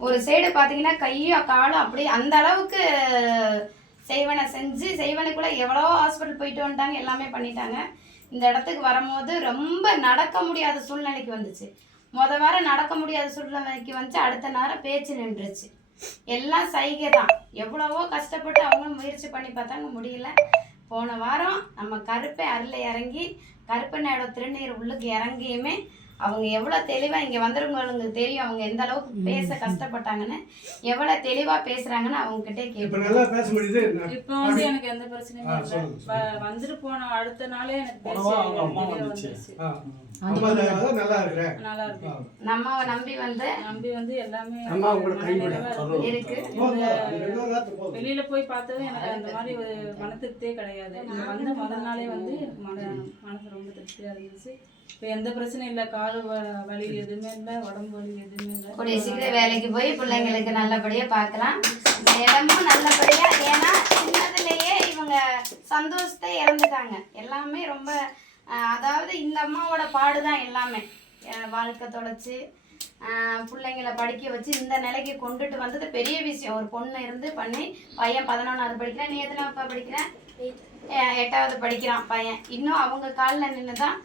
ஒரு சைடு பார்த்தீங்கன்னா கையும் காலும் அப்படியே அந்த அளவுக்கு செய்வனுக்குள்ளே எவ்வளோ ஹாஸ்பிட்டல் போயிட்டு வந்துட்டாங்க, எல்லாமே பண்ணிட்டாங்க. இந்த இடத்துக்கு வரும்போது ரொம்ப நடக்க முடியாத சூழ்நிலைக்கு வந்துச்சு. வாரம் நடக்க முடியாத சூழ்நிலைக்கு வந்துச்சு. அடுத்த நேரம் பேச்சு நின்றுச்சு. எல்லாம் சைகை தான். எவ்வளவோ கஷ்டப்பட்டு அவங்களும் முயற்சி பண்ணி பார்த்தாங்க, முடியல. போன வாரம் நம்ம கருப்பை அருளை இறங்கி கருப்பனையோட திருநீர் உள்ளுக்கு இறங்கியுமே அவங்க எவ்வளோ தெளிவாக இங்கே வந்துருவங்களுக்கு தெரியும் அவங்க எந்த அளவுக்கு பேச கஷ்டப்பட்டாங்கன்னு, எவ்வளோ தெளிவாக பேசுகிறாங்கன்னு அவங்ககிட்டே கேட்பேன். இப்போ வந்து எனக்கு எந்த பிரச்சனையும் இல்லை. வந்துட்டு போன அடுத்த நாளே எனக்கு நல்லா இருக்கு. நம்ம நம்பி வந்து எல்லாமே இருக்கு. வெளியில போய் பார்த்ததும் எனக்கு அந்த மாதிரி ஒரு மன திருப்தியே கிடையாது. இங்க வந்து முதல் நாளே வந்து மனசு ரொம்ப திருப்தியா இருந்துச்சு. இப்போ எந்த பிரச்சனையும் இல்லை. கால் வலி எதுவுமே இல்லை, உடம்பு வலி எதுவுமே இல்லை. கூடிய சீக்கிரம் வேலைக்கு போய் பிள்ளைங்களுக்கு நல்லபடியாக பார்க்கலாம். இந்த இடமும் நல்லபடியாக, ஏன்னா சின்னதுலேயே இவங்க சந்தோஷத்தை இழந்துட்டாங்க. எல்லாமே ரொம்ப அதாவது இந்த அம்மாவோட பாடுதான் எல்லாமே. வாழ்க்கை தொலைச்சி பிள்ளைங்களை படிக்க வச்சு இந்த நிலைக்கு கொண்டுட்டு வந்தது பெரிய விஷயம். ஒரு பொண்ணு இருந்து பண்ணி பையன் 11வது படிக்கிறான். நீ எத்தனாவது படிக்கிறேன்? 8வது படிக்கிறான் பையன். இன்னும் அவங்க காலில் நின்று தான்.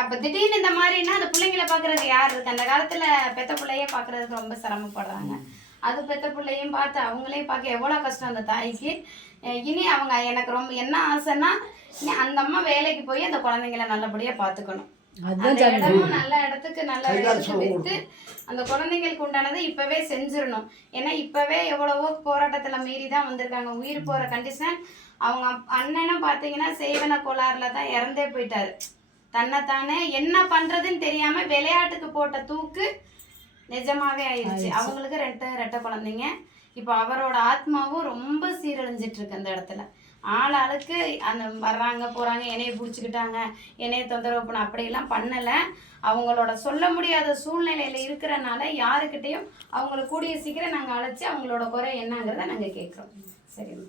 அப்போ திடீர்னு இந்த மாதிரின்னா அந்த பிள்ளைங்களை பார்க்குறதுக்கு யார் இருக்குது? அந்த காலத்தில் பெத்த பிள்ளையே பார்க்குறதுக்கு ரொம்ப சிரமப்படுறாங்க. அது பெத்த பிள்ளையும் பார்த்து அவங்களையும் பார்க்க எவ்வளோ கஷ்டம் அந்த தாய்க்கு. இனி அவங்க எனக்கு ரொம்ப என்ன ஆசைன்னா, அந்த அம்மா வேலைக்கு போய் அந்த குழந்தைங்களை நல்லபடியாக பார்த்துக்கணும். அந்த இடமும் நல்ல இடத்துக்கு விற்று அந்த குழந்தைங்களுக்கு உண்டானதை இப்போவே செஞ்சிடணும். ஏன்னா இப்போவே எவ்வளவோ போராட்டத்தில் மீறி தான் வந்திருக்காங்க. உயிர் போகிற கண்டிஷன். அவங்க அண்ணனும் பார்த்தீங்கன்னா செய்வன கோளாறுல தான் இறந்தே போயிட்டாரு. தன்னைத்தானே என்ன பண்ணுறதுன்னு தெரியாமல் விளையாட்டுக்கு போட்ட தூக்கு நிஜமாவே ஆயிடுச்சு. அவங்களுக்கு ரெட்டை குழந்தைங்க. இப்போ அவரோட ஆத்மாவும் ரொம்ப சீரழிஞ்சிட்டு இருக்கு அந்த இடத்துல. ஆளாளுக்கு அந்த வர்றாங்க போகிறாங்க, என்னையை பிடிச்சிக்கிட்டாங்க, என்னையை தொந்தரவு பண்ண அப்படியெல்லாம் பண்ணலை. அவங்களோட சொல்ல முடியாத சூழ்நிலையில் இருக்கிறனால யாருக்கிட்டையும் அவங்கள கூடிய சீக்கிரம் நாங்கள் அழைச்சி அவங்களோட குறை என்னங்கிறத நாங்கள் கேட்குறோம். சரிம்மா.